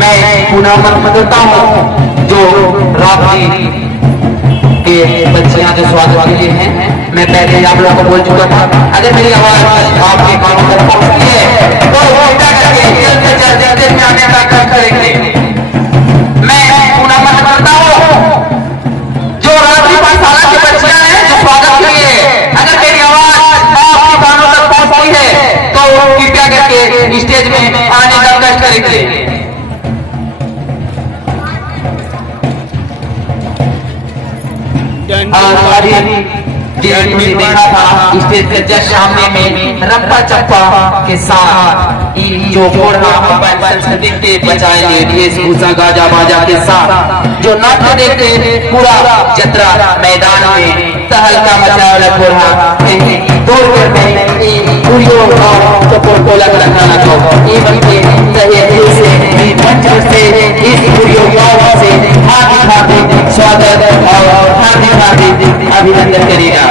मैं पुनः मन करता हूँ जो रात्रि के बच्चियां जो स्वागत के लिए हैं। मैं पहले आप लोगों को बोल चुका था, अगर मेरी आवाज आपके कानों तक पहुंचती है तो आने का काम करेंगे। मैं पुनः मन करता हूँ जो रात्रि पाठशाला की बच्चियां हैं जो स्वागत के लिए, अगर मेरी आवाज आपके कानों तक पहुंचती है तो कृपया करके स्टेज में आने का कष्ट करेंगे। देखा था स्टेज के जस्ट सामने में रप्पा चप्पा के साथ जो संस्कृति के बजाय वेशभूषा गाजा बाजा के साथ जो नाट्य देखते पूरा जत्रा मैदान में तहलका मचाया स्वागत और हार्दिक अभिनंदन करेगा।